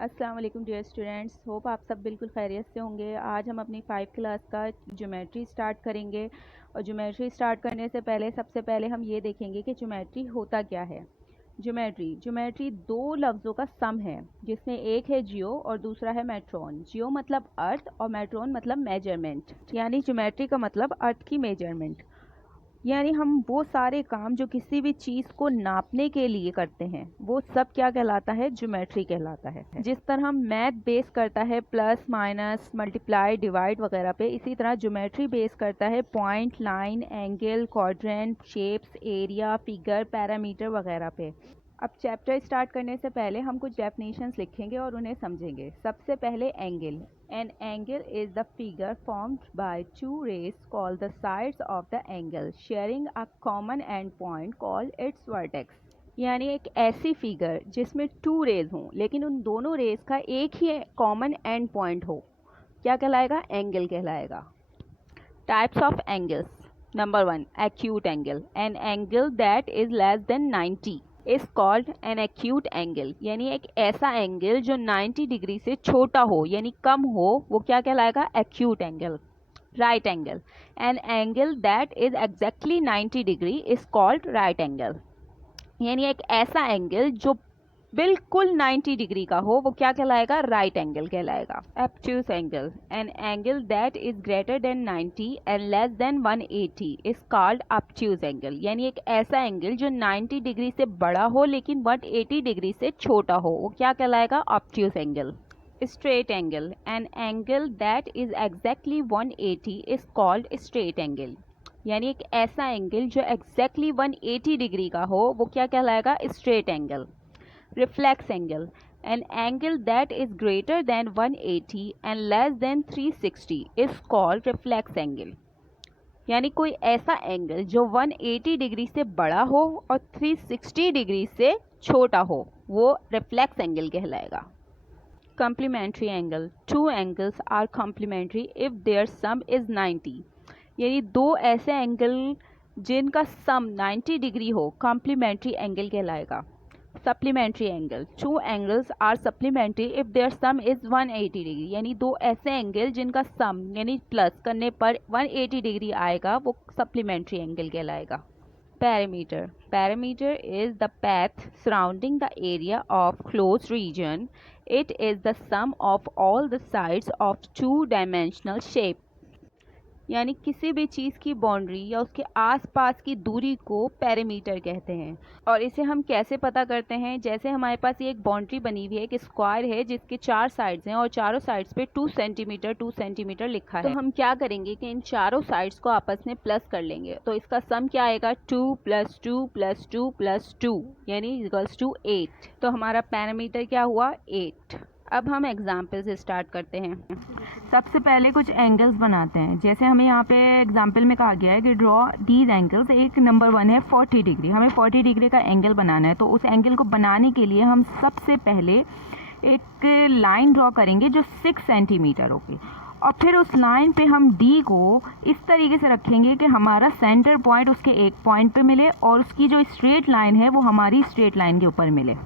अस्सलाम वालेकुम dear students, hope आप सब बिल्कुल खैरियत से होंगे। आज हम अपनी 5 क्लास का ज्योमेट्री स्टार्ट करेंगे और ज्योमेट्री स्टार्ट करने से पहले सबसे पहले हम ये देखेंगे कि ज्योमेट्री होता क्या है। ज्योमेट्री दो लफ्ज़ों का सम है, जिसमें एक है जियो और दूसरा है मेट्रोन। जियो मतलब अर्थ और मेट्रोन मतलब मेजरमेंट, यानी ज्योमेट्री का मतलब अर्थ की मेजरमेंट। यानी हम वो सारे काम जो किसी भी चीज़ को नापने के लिए करते हैं वो सब क्या कहलाता है, ज्योमेट्री कहलाता है। जिस तरह हम मैथ बेस करता है प्लस माइनस मल्टीप्लाई डिवाइड वगैरह पे, इसी तरह ज्योमेट्री बेस करता है point, line, angle, quadrant, shapes, area, figure, parameter वगैरह पे। अब चैप्टर स्टार्ट करने से पहले हम कुछ डेफिनेशंस लिखेंगे और उन्हें समझेंगे। सबसे पहले angle. An angle is the figure formed by two rays called the sides of the angle sharing a common end point called its vertex. यानी एक ऐसी फिगर जिसमें टू रेज हों लेकिन उन दोनों रेज का एक ही कॉमन एंड पॉइंट हो, क्या कहलाएगा, एंगल कहलाएगा। Types of angles. Number 1, acute angle. An angle that is less than 90 is called an acute angle. यानी एक ऐसा एंगल जो 90 डिग्री से छोटा हो यानी कम हो, वो क्या कहलाएगा, acute angle. Right angle. An angle that is exactly 90 degree is called right angle. यानी एक ऐसा एंगल जो बिल्कुल 90 डिग्री का हो, वो क्या कहलाएगा, राइट एंगल कहलाएगा। obtuse angle. An angle that is greater than 90 and less than 180 is called obtuse angle. यानी एक ऐसा एंगल जो 90 डिग्री से बड़ा हो लेकिन 180 डिग्री से छोटा हो, वो क्या कहलाएगा, obtuse angle. Straight angle. An angle that is exactly 180 is called straight angle. यानी एक ऐसा एंगल जो एग्जैक्टली 180 डिग्री का हो, वो क्या कहलाएगा, straight angle. Reflex angle. An angle that is greater than 180 and less than 360 is called reflex angle. यानी कोई ऐसा एंगल जो 180 डिग्री से बड़ा हो और 360 डिग्री से छोटा हो, वो रिफ्लेक्स एंगल कहलाएगा। Complementary angle. Two angles are complementary if their sum is 90। यानी दो ऐसे एंगल जिनका सम 90 डिग्री हो, कॉम्प्लीमेंट्री एंगल कहलाएगा। Supplementary angle. Two angles are supplementary if their sum is 180 degree. यानी दो ऐसे एंगल जिनका सम यानी प्लस करने पर 180 डिग्री आएगा, वो सप्लीमेंट्री एंगल कहलाएगा। Parameter. Parameter is the path surrounding the area of closed region. It is the sum of all the sides of two-dimensional shape. यानी किसी भी चीज़ की बाउंड्री या उसके आसपास की दूरी को पैरामीटर कहते हैं। और इसे हम कैसे पता करते हैं, जैसे हमारे पास ये एक बाउंड्री बनी हुई है, एक स्क्वायर है जिसके 4 साइड्स हैं और चारों साइड्स पे 2 सेंटीमीटर 2 सेंटीमीटर लिखा है। तो हम क्या करेंगे कि इन चारों साइड्स को आपस में प्लस कर लेंगे, तो इसका सम क्या आएगा, 2 + 2 + 2 + 2 यानी इक्वल्स टू 8। तो हमारा पैरामीटर क्या हुआ, 8। अब हम एग्जाम्पल से स्टार्ट करते हैं। सबसे पहले कुछ एंगल्स बनाते हैं। जैसे हमें यहाँ पे एग्जाम्पल में कहा गया है कि ड्रॉ दीज एंगल्स। एक नंबर 1 है 40 डिग्री। हमें 40 डिग्री का एंगल बनाना है, तो उस एंगल को बनाने के लिए हम सबसे पहले एक लाइन ड्रॉ करेंगे जो 6 सेंटीमीटर होगी, और फिर उस लाइन पे हम डी को इस तरीके से रखेंगे कि हमारा सेंटर पॉइंट उसके एक पॉइंट पे मिले और उसकी जो स्ट्रेट लाइन है वो हमारी स्ट्रेट लाइन के ऊपर मिले।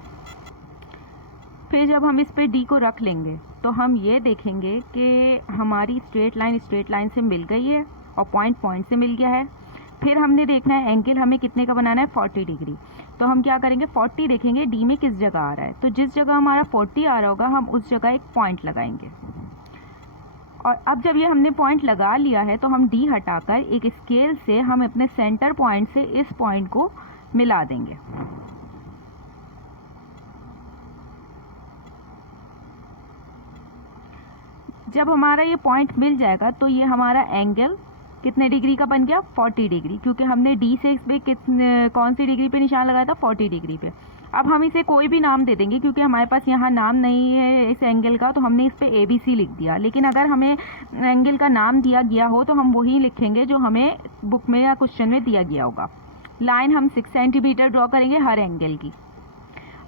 फिर जब हम इस पे डी को रख लेंगे तो हम ये देखेंगे कि हमारी स्ट्रेट लाइन से मिल गई है और पॉइंट से मिल गया है। फिर हमने देखना है एंगल हमें कितने का बनाना है, 40 डिग्री। तो हम क्या करेंगे, 40 देखेंगे डी में किस जगह आ रहा है, तो जिस जगह हमारा 40 आ रहा होगा हम उस जगह एक पॉइंट लगाएंगे। और अब जब ये हमने पॉइंट लगा लिया है तो हम डी हटाकर एक स्केल से हम अपने सेंटर पॉइंट से इस पॉइंट को मिला देंगे। जब हमारा ये पॉइंट मिल जाएगा तो ये हमारा एंगल कितने डिग्री का बन गया, 40 डिग्री, क्योंकि हमने डी से इस पे कौन सी डिग्री पे निशान लगाया था, 40 डिग्री पे। अब हम इसे कोई भी नाम दे देंगे, क्योंकि हमारे पास यहाँ नाम नहीं है इस एंगल का, तो हमने इस पे ABC लिख दिया। लेकिन अगर हमें एंगल का नाम दिया गया हो तो हम वही लिखेंगे जो हमें बुक में या क्वेश्चन में दिया गया होगा। लाइन हम 6 सेंटीमीटर ड्रॉ करेंगे हर एंगल की।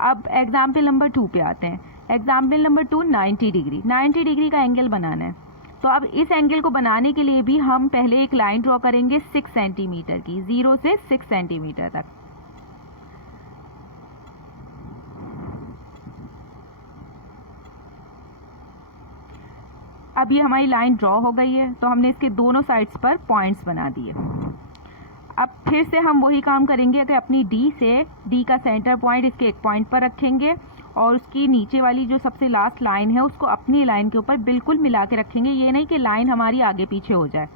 अब एग्जाम्पल नंबर 2 पे आते हैं। Example number 2, 90 degree. 90 डिग्री का एंगल बनाना है, तो अब इस एंगल को बनाने के लिए भी हम पहले एक लाइन ड्रॉ करेंगे 6 सेंटीमीटर की, 0 से 6 सेंटीमीटर तक। अब ये हमारी लाइन ड्रॉ हो गई है, तो हमने इसके दोनों साइड्स पर पॉइंट्स बना दिए। अब फिर से हम वही काम करेंगे कि अपनी डी का सेंटर पॉइंट इसके एक पॉइंट पर रखेंगे और उसकी नीचे वाली जो सबसे लास्ट लाइन है उसको अपनी लाइन के ऊपर बिल्कुल मिला के रखेंगे। ये नहीं कि लाइन हमारी आगे पीछे हो जाए,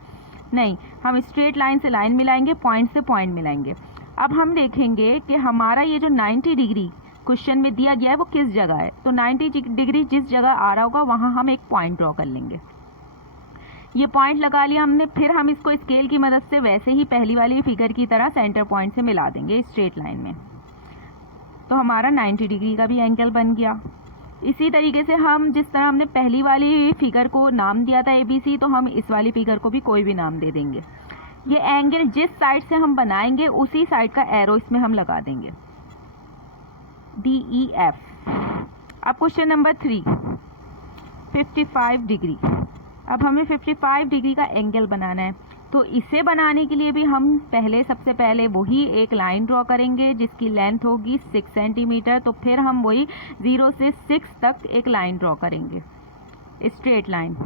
नहीं, हम स्ट्रेट लाइन से लाइन मिलाएंगे, पॉइंट से पॉइंट मिलाएंगे। अब हम देखेंगे कि हमारा ये जो 90 डिग्री क्वेश्चन में दिया गया है वो किस जगह है। तो 90 डिग्री जिस जगह आ रहा होगा वहाँ हम एक पॉइंट ड्रॉ कर लेंगे। ये पॉइंट लगा लिया हमने, फिर हम इसको स्केल की मदद से वैसे ही पहली वाली फिगर की तरह सेंटर पॉइंट से मिला देंगे स्ट्रेट लाइन में। तो हमारा 90 डिग्री का भी एंगल बन गया। इसी तरीके से हम जिस तरह हमने पहली वाली फिगर को नाम दिया था ABC, तो हम इस वाली फिगर को भी कोई भी नाम दे देंगे। ये एंगल जिस साइड से हम बनाएंगे उसी साइड का एरो इसमें हम लगा देंगे, DEF। अब क्वेश्चन नंबर 3, 55 डिग्री। अब हमें 55 डिग्री का एंगल बनाना है, तो इसे बनाने के लिए भी हम सबसे पहले वही एक लाइन ड्रॉ करेंगे जिसकी लेंथ होगी 6 सेंटीमीटर। तो फिर हम वही 0 से 6 तक एक लाइन ड्रॉ करेंगे, स्ट्रेट लाइन।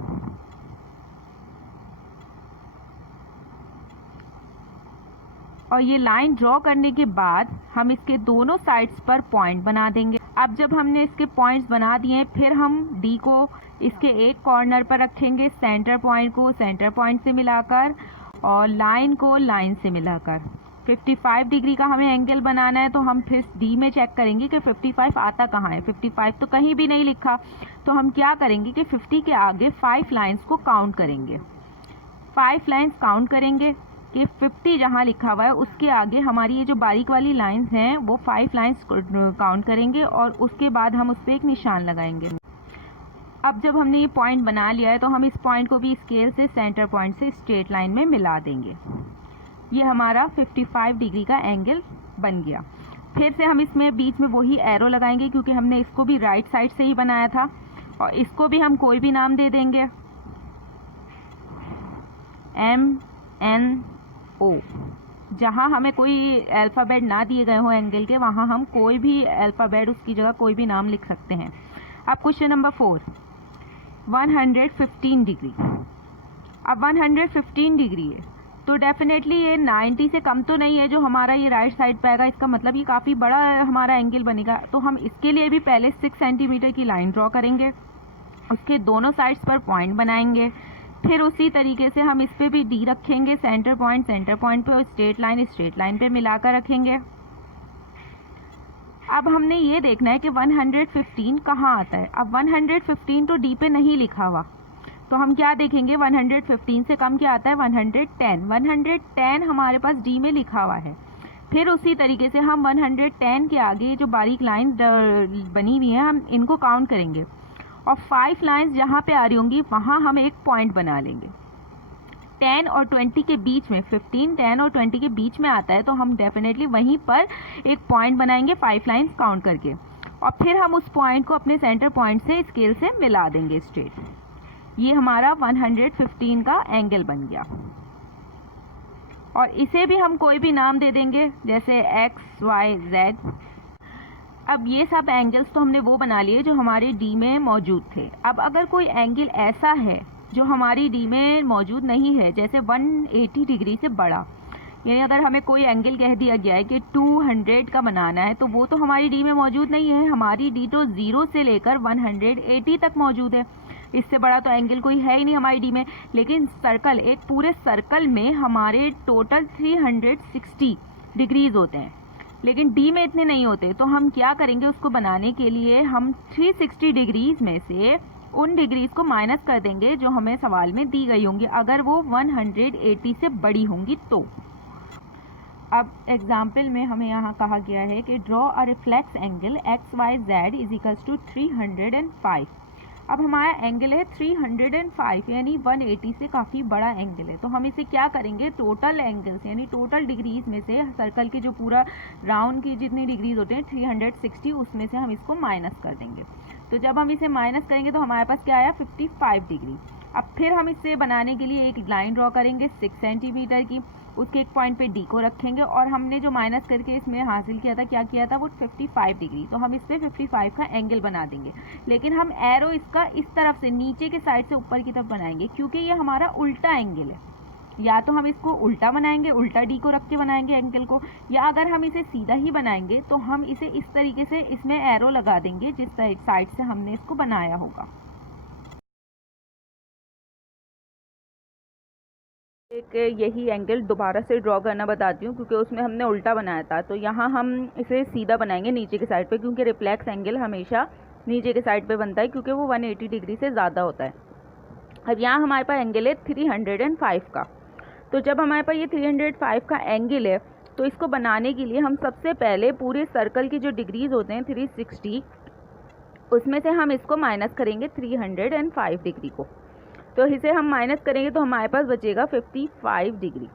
और ये लाइन ड्रॉ करने के बाद हम इसके दोनों साइड्स पर पॉइंट बना देंगे। अब जब हमने इसके पॉइंट्स बना दिए, फिर हम डी को इसके एक कॉर्नर पर रखेंगे, सेंटर पॉइंट को सेंटर पॉइंट से मिलाकर और लाइन को लाइन से मिलाकर। 55 डिग्री का हमें एंगल बनाना है, तो हम फिर डी में चेक करेंगे कि 55 आता कहाँ है। 55 तो कहीं भी नहीं लिखा, तो हम क्या करेंगे कि 50 के आगे 5 लाइन्स को काउंट करेंगे। 5 लाइन्स काउंट करेंगे कि 50 जहाँ लिखा हुआ है उसके आगे हमारी ये जो बारीक वाली लाइंस हैं वो 5 लाइंस काउंट करेंगे और उसके बाद हम उस पर एक निशान लगाएंगे। अब जब हमने ये पॉइंट बना लिया है, तो हम इस पॉइंट को भी स्केल से सेंटर पॉइंट से स्ट्रेट लाइन में मिला देंगे। ये हमारा 55 डिग्री का एंगल बन गया। फिर से हम इसमें बीच में वही एरो लगाएंगे, क्योंकि हमने इसको भी राइट साइड से ही बनाया था, और इसको भी हम कोई भी नाम दे देंगे, MNO। जहाँ हमें कोई अल्फ़ाबेट ना दिए गए हों एंगल के, वहाँ हम कोई भी अल्फ़ाबेट उसकी जगह कोई भी नाम लिख सकते हैं। अब क्वेश्चन नंबर 4, 115 डिग्री। अब 115 डिग्री है, तो डेफिनेटली ये 90 से कम तो नहीं है जो हमारा ये राइट साइड पे आएगा। इसका मतलब ये काफ़ी बड़ा हमारा एंगल बनेगा। तो हम इसके लिए भी पहले 6 सेंटीमीटर की लाइन ड्रॉ करेंगे, उसके दोनों साइड्स पर पॉइंट बनाएंगे। फिर उसी तरीके से हम इस पर भी डी रखेंगे, सेंटर पॉइंट पे, और स्ट्रेट लाइन पे मिलाकर रखेंगे। अब हमने ये देखना है कि 115 कहाँ आता है। अब 115 तो डी पे नहीं लिखा हुआ, तो हम क्या देखेंगे, 115 से कम क्या आता है, 110। 110 हमारे पास डी में लिखा हुआ है। फिर उसी तरीके से हम 110 के आगे जो बारीक लाइन बनी हुई है हम इनको काउंट करेंगे, और 5 लाइंस जहाँ पे आ रही होंगी वहाँ हम एक पॉइंट बना लेंगे। 10 और 20 के बीच में, 15, 10 और 20 के बीच में आता है, तो हम डेफिनेटली वहीं पर एक पॉइंट बनाएंगे 5 लाइंस काउंट करके, और फिर हम उस पॉइंट को अपने सेंटर पॉइंट से स्केल से मिला देंगे स्ट्रेट। ये हमारा 115 का एंगल बन गया। और इसे भी हम कोई भी नाम दे देंगे, जैसे X, Y, Z। अब ये सब एंगल्स तो हमने वो बना लिए जो हमारे डी में मौजूद थे। अब अगर कोई एंगल ऐसा है जो हमारी डी में मौजूद नहीं है, जैसे 180 डिग्री से बड़ा, यानी अगर हमें कोई एंगल कह दिया गया है कि 200 का बनाना है, तो वो तो हमारी डी में मौजूद नहीं है। हमारी डी तो 0 से लेकर 180 तक मौजूद है, इससे बड़ा तो एंगल कोई है ही नहीं हमारी डी में। लेकिन सर्कल, एक पूरे सर्कल में हमारे टोटल 360 डिग्रीज होते हैं, लेकिन डी में इतने नहीं होते। तो हम क्या करेंगे, उसको बनाने के लिए हम 360 डिग्रीज में से उन डिग्रीज को माइनस कर देंगे जो हमें सवाल में दी गई होंगी, अगर वो 180 से बड़ी होंगी तो। अब एग्जाम्पल में हमें यहाँ कहा गया है कि draw a reflex angle XYZ is equals to 305। अब हमारा एंगल है 305, यानी 180 से काफ़ी बड़ा एंगल है। तो हम इसे क्या करेंगे, टोटल एंगल्स यानी टोटल डिग्रीज में से सर्कल के जो पूरा राउंड की जितनी डिग्रीज होते हैं 360, उसमें से हम इसको माइनस कर देंगे। तो जब हम इसे माइनस करेंगे तो हमारे पास क्या आया, 55 डिग्री। अब फिर हम इसे बनाने के लिए एक लाइन ड्रॉ करेंगे 6 सेंटीमीटर की, उसके एक पॉइंट पे डी को रखेंगे और हमने जो माइनस करके इसमें हासिल किया था, क्या किया था, वो 55 डिग्री, तो हम इस पर 55 का एंगल बना देंगे। लेकिन हम एरो इसका इस तरफ से नीचे के साइड से ऊपर की तरफ बनाएंगे क्योंकि ये हमारा उल्टा एंगल है। या तो हम इसको उल्टा बनाएंगे, उल्टा डी को रख के बनाएंगे एंगल को, या अगर हम इसे सीधा ही बनाएंगे तो हम इसे इस तरीके से इसमें एरो लगा देंगे जिस साइड से हमने इसको बनाया होगा। एक यही एंगल दोबारा से ड्रॉ करना बताती हूँ क्योंकि उसमें हमने उल्टा बनाया था। तो यहाँ हम इसे सीधा बनाएंगे नीचे के साइड पे, क्योंकि रिफ्लेक्स एंगल हमेशा नीचे के साइड पे बनता है क्योंकि वो 180 डिग्री से ज़्यादा होता है। अब यहाँ हमारे पास एंगल है 305 का। तो जब हमारे पास ये 305 का एंगल है तो इसको बनाने के लिए हम सबसे पहले पूरे सर्कल की जो डिग्रीज होते हैं 360, उसमें से हम इसको माइनस करेंगे 305 डिग्री को। तो इसे हम माइनस करेंगे तो हमारे पास बचेगा 55 डिग्री।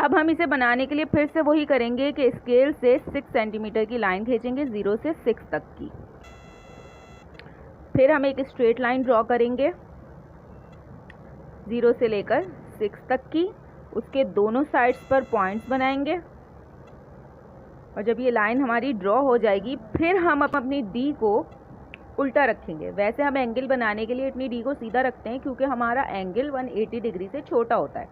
अब हम इसे बनाने के लिए फिर से वही करेंगे कि स्केल से 6 सेंटीमीटर की लाइन खींचेंगे 0 से 6 तक की। फिर हम एक स्ट्रेट लाइन ड्रॉ करेंगे 0 से लेकर 6 तक की, उसके दोनों साइड्स पर पॉइंट्स बनाएंगे। और जब ये लाइन हमारी ड्रॉ हो जाएगी फिर हम अपनी डी को उल्टा रखेंगे। वैसे हम एंगल बनाने के लिए इतनी डी को सीधा रखते हैं क्योंकि हमारा एंगल 180 डिग्री से छोटा होता है।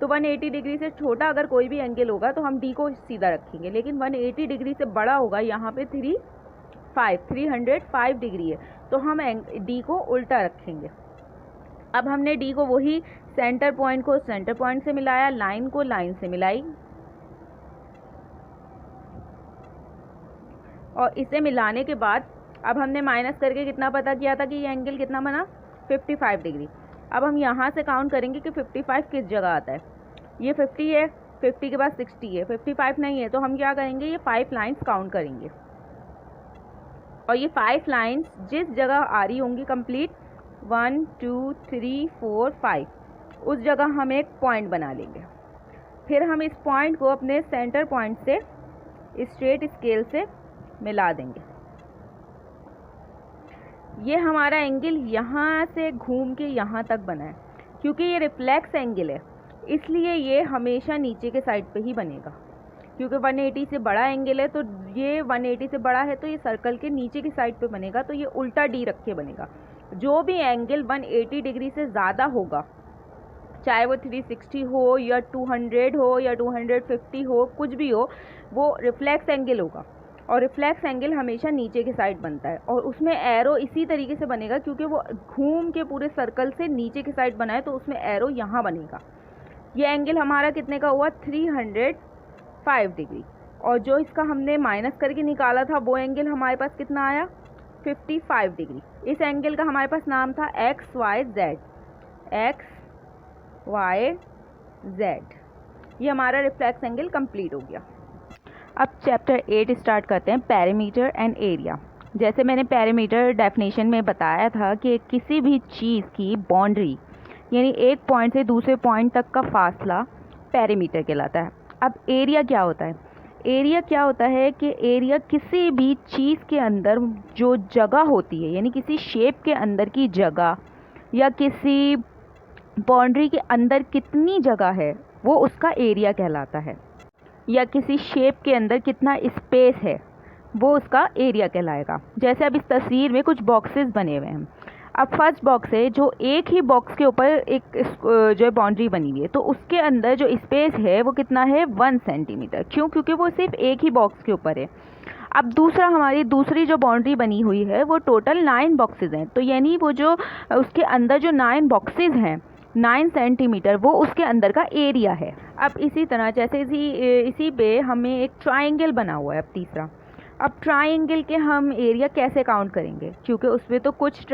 तो 180 डिग्री से छोटा अगर कोई भी एंगल होगा तो हम डी को सीधा रखेंगे, लेकिन 180 डिग्री से बड़ा होगा, यहाँ पे 305 डिग्री है, तो हम डी को उल्टा रखेंगे। अब हमने डी को वही सेंटर पॉइंट को सेंटर पॉइंट से मिलाया, लाइन को लाइन से मिलाई, और इसे मिलाने के बाद अब हमने माइनस करके कितना पता किया था कि ये एंगल कितना बना, 55 डिग्री। अब हम यहाँ से काउंट करेंगे कि 55 किस जगह आता है। ये 50 है, 50 के बाद 60 है, 55 नहीं है, तो हम क्या करेंगे, ये 5 लाइन्स काउंट करेंगे और ये 5 लाइन्स जिस जगह आ रही होंगी कंप्लीट 1 2 3 4 5, उस जगह हम एक पॉइंट बना लेंगे। फिर हम इस पॉइंट को अपने सेंटर पॉइंट से स्ट्रेट स्केल से मिला देंगे। ये हमारा एंगल यहाँ से घूम के यहाँ तक बना है। क्योंकि ये रिफ्लेक्स एंगल है इसलिए ये हमेशा नीचे के साइड पे ही बनेगा, क्योंकि 180 से बड़ा एंगल है, तो ये 180 से बड़ा है तो ये सर्कल के नीचे की साइड पे बनेगा, तो ये उल्टा डी रख के बनेगा। जो भी एंगल 180 डिग्री से ज़्यादा होगा, चाहे वो 360 हो या 200 हो या 250 हो, कुछ भी हो, वो रिफ्लेक्स एंगल होगा। और रिफ्लेक्स एंगल हमेशा नीचे के साइड बनता है और उसमें एरो इसी तरीके से बनेगा क्योंकि वो घूम के पूरे सर्कल से नीचे की साइड बना है, तो उसमें एरो यहाँ बनेगा। ये एंगल हमारा कितने का हुआ, 305 डिग्री। और जो इसका हमने माइनस करके निकाला था वो एंगल हमारे पास कितना आया, 55 डिग्री। इस एंगल का हमारे पास नाम था XYZ। ये हमारा रिफ्लेक्स एंगल कंप्लीट हो गया। अब चैप्टर 8 स्टार्ट करते हैं, पैरामीटर एंड एरिया। जैसे मैंने पैरामीटर डेफिनेशन में बताया था कि किसी भी चीज़ की बाउंड्री यानी एक पॉइंट से दूसरे पॉइंट तक का फासला पैरामीटर कहलाता है। अब एरिया क्या होता है, एरिया क्या होता है कि एरिया किसी भी चीज़ के अंदर जो जगह होती है, यानी किसी शेप के अंदर की जगह या किसी बाउंड्री के अंदर कितनी जगह है वो उसका एरिया कहलाता है, या किसी शेप के अंदर कितना स्पेस है वो उसका एरिया कहलाएगा। जैसे अब इस तस्वीर में कुछ बॉक्सेस बने हुए हैं। अब फर्स्ट बॉक्स है जो एक ही बॉक्स के ऊपर एक जो है बाउंड्री बनी हुई है, तो उसके अंदर जो स्पेस है वो कितना है, 1 सेंटीमीटर। क्यों, क्योंकि वो सिर्फ एक ही बॉक्स के ऊपर है। अब दूसरा, हमारी दूसरी जो बाउंड्री बनी हुई है वो टोटल 9 बॉक्सेस हैं, तो यानी वो जो उसके अंदर जो 9 बॉक्सेस हैं 9 सेंटीमीटर, वो उसके अंदर का एरिया है। अब इसी तरह जैसे इसी पे हमें एक ट्राइंगल बना हुआ है। अब तीसरा, अब ट्राइंगल के हम एरिया कैसे काउंट करेंगे, क्योंकि उसमें तो कुछ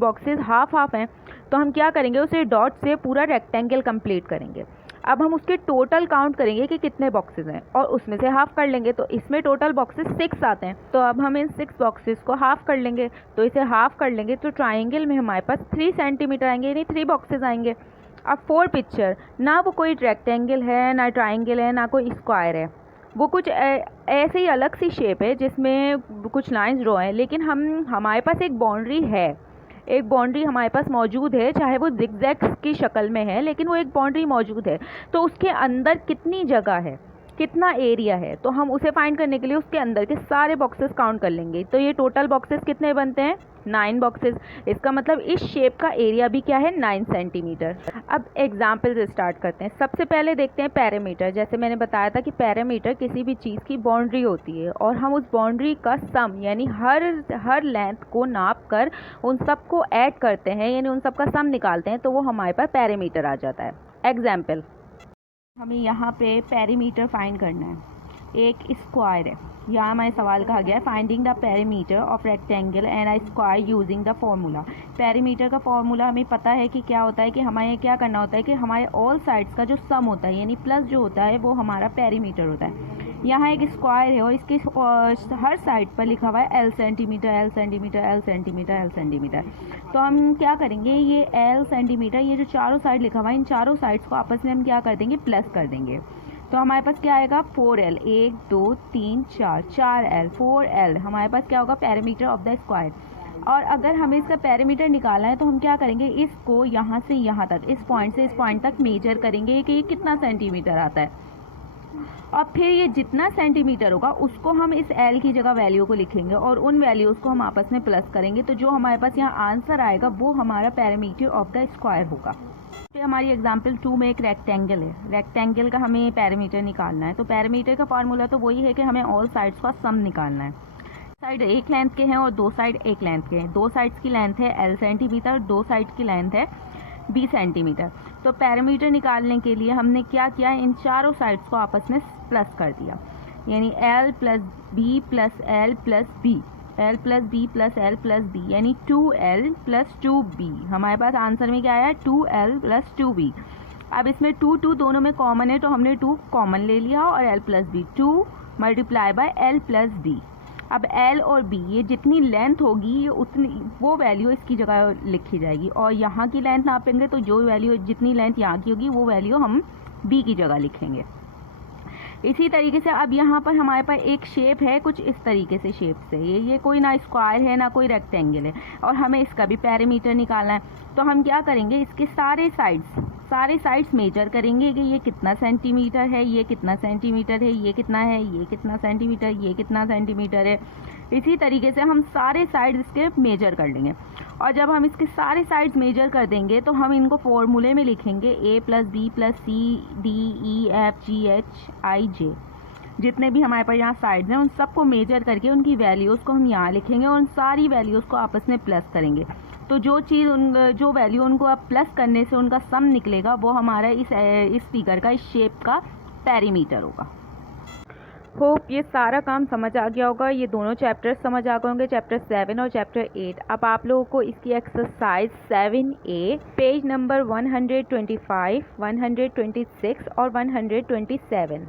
बॉक्सेस हाफ हैं, तो हम क्या करेंगे, उसे डॉट से पूरा रेक्टेंगल कंप्लीट करेंगे। अब हम उसके टोटल काउंट करेंगे कि कितने बॉक्सेस हैं और उसमें से हाफ कर लेंगे, तो इसमें टोटल बॉक्सेस 6 आते हैं। तो अब हम इन 6 बॉक्सेस को हाफ कर लेंगे, तो इसे हाफ कर लेंगे तो ट्राइंगल में हमारे पास 3 सेंटीमीटर आएंगे, यानी 3 बॉक्सेस आएंगे। अब 4 पिक्चर, ना वो कोई रेक्टेंगल है, ना ट्राइंगल है, ना कोई स्क्वायर है, वो कुछ ऐसे ही अलग सी शेप है जिसमें कुछ लाइंस ड्रॉ हैं, लेकिन हमारे पास एक बाउंड्री है, एक बाउंड्री हमारे पास मौजूद है, चाहे वो जिगजैग की शक्ल में है, लेकिन वो एक बाउंड्री मौजूद है, तो उसके अंदर कितनी जगह है, कितना एरिया है, तो हम उसे फाइंड करने के लिए उसके अंदर के सारे बॉक्सेस काउंट कर लेंगे। तो ये टोटल बॉक्सेस कितने बनते हैं, 9 बॉक्सेस। इसका मतलब इस शेप का एरिया भी क्या है, 9 सेंटीमीटर। अब एग्जाम्पल से स्टार्ट करते हैं। सबसे पहले देखते हैं पैरामीटर। जैसे मैंने बताया था कि पैरामीटर किसी भी चीज़ की बाउंड्री होती है और हम उस बाउंड्री का सम यानी हर लेंथ को नाप कर उन सब को ऐड करते हैं, यानी उन सब का सम निकालते हैं, तो वो हमारे पास पैरामीटर आ जाता है। एग्जाम्पल, हमें यहाँ पे पेरीमीटर फाइंड करना है। एक स्क्वायर है, यहाँ हमारे सवाल कहा गया है finding the perimeter of rectangle and a square using the formula. Perimeter का फॉर्मूला हमें पता है कि क्या होता है, कि हमें क्या करना होता है कि हमारे ऑल साइड्स का जो सम होता है यानी प्लस जो होता है वो हमारा पेरीमीटर होता है। यहाँ एक स्क्वायर है और इसके हर साइड पर लिखा हुआ है L centimetre, L centimetre, L centimetre, L centimetre. तो हम क्या करेंगे, ये एल सेंटीमीटर, ये जो चारों साइड लिखा हुआ है, इन चारों साइड्स को आपस में हम क्या कर देंगे, प्लस कर देंगे। तो हमारे पास क्या आएगा, 4L, 1 2 3 4L, 4L हमारे पास क्या होगा, पेरीमीटर ऑफ द स्क्वायर। और अगर हमें इसका पेरीमीटर निकालना है तो हम क्या करेंगे, इसको यहाँ से यहाँ तक, इस पॉइंट से इस पॉइंट तक मेजर करेंगे कि ये कितना सेंटीमीटर आता है, और फिर ये जितना सेंटीमीटर होगा उसको हम इस L की जगह वैल्यू को लिखेंगे और उन वैल्यूज़ को हम आपस में प्लस करेंगे। तो जो हमारे पास यहाँ आंसर आएगा वो हमारा पेरीमीटर ऑफ द स्क्वायर होगा। फिर हमारी एग्जांपल 2 में एक रेक्टेंगल है, रेक्टेंगल का हमें पेरीमीटर निकालना है। तो पेरीमीटर का फार्मूला तो वही है कि हमें ऑल साइड्स का सम निकालना है। साइड एक लेंथ के हैं और दो साइड एक लेंथ के हैं। दो साइड्स की लेंथ है L सेंटीमीटर, दो साइड की लेंथ है B सेंटीमीटर। तो पेरीमीटर निकालने के लिए हमने क्या किया, इन चारों साइड्स को आपस में प्लस कर दिया, यानी L plus B plus L plus B, L plus B plus L plus B, यानी 2L प्लस 2B। हमारे पास आंसर में क्या आया, 2L प्लस 2B। अब इसमें 2 दोनों में कॉमन है तो हमने 2 कॉमन ले लिया और L plus B, 2 multiply by L plus B। अब L और B ये जितनी लेंथ होगी ये उतनी वो वैल्यू इसकी जगह लिखी जाएगी, और यहाँ की लेंथ नापेंगे तो जो वैल्यू जितनी लेंथ यहाँ की होगी वो वैल्यू हम B की जगह लिखेंगे। इसी तरीके से अब यहाँ पर हमारे पास एक शेप है, कुछ इस तरीके से शेप से, ये कोई ना स्क्वायर है ना कोई रेक्टेंगल है, और हमें इसका भी पेरीमीटर निकालना है। तो हम क्या करेंगे, इसके सारे साइड्स मेजर करेंगे कि ये कितना सेंटीमीटर है, ये कितना सेंटीमीटर है, ये कितना है, ये कितना सेंटीमीटर, ये कितना सेंटीमीटर है। इसी तरीके से हम सारे साइड्स इसके मेजर कर लेंगे, और जब हम इसके सारे साइड्स मेजर कर देंगे तो हम इनको फॉर्मूले में लिखेंगे A plus B plus C D E F G H I J। जितने भी हमारे पास यहाँ साइड्स हैं उन सबको मेजर करके उनकी वैल्यूज़ को हम यहाँ लिखेंगे और उन सारी वैल्यूज़ को आपस में प्लस करेंगे। तो जो वैल्यू उनको आप प्लस करने से उनका सम निकलेगा वो हमारा इस फिगर का, इस शेप का पेरीमीटर होगा। होप ये सारा काम समझ आ गया होगा, ये दोनों चैप्टर्स समझ आ गए होंगे, चैप्टर 7 और चैप्टर 8। अब आप लोगों को इसकी एक्सरसाइज 7A पेज नंबर 125, 126 और 127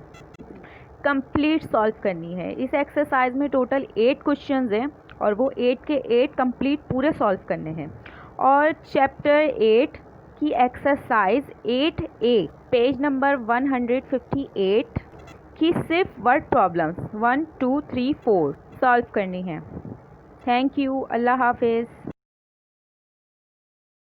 कंप्लीट सॉल्व करनी है। इस एक्सरसाइज में टोटल 8 क्वेश्चंस हैं और वो 8 के 8 कंप्लीट पूरे सॉल्व करने हैं। और चैप्टर 8 की एक्सरसाइज 8A पेज नंबर 158 की सिर्फ वर्ड प्रॉब्लम्स 1 2 3 4 सॉल्व करनी है। थैंक यू, अल्लाह हाफिज़।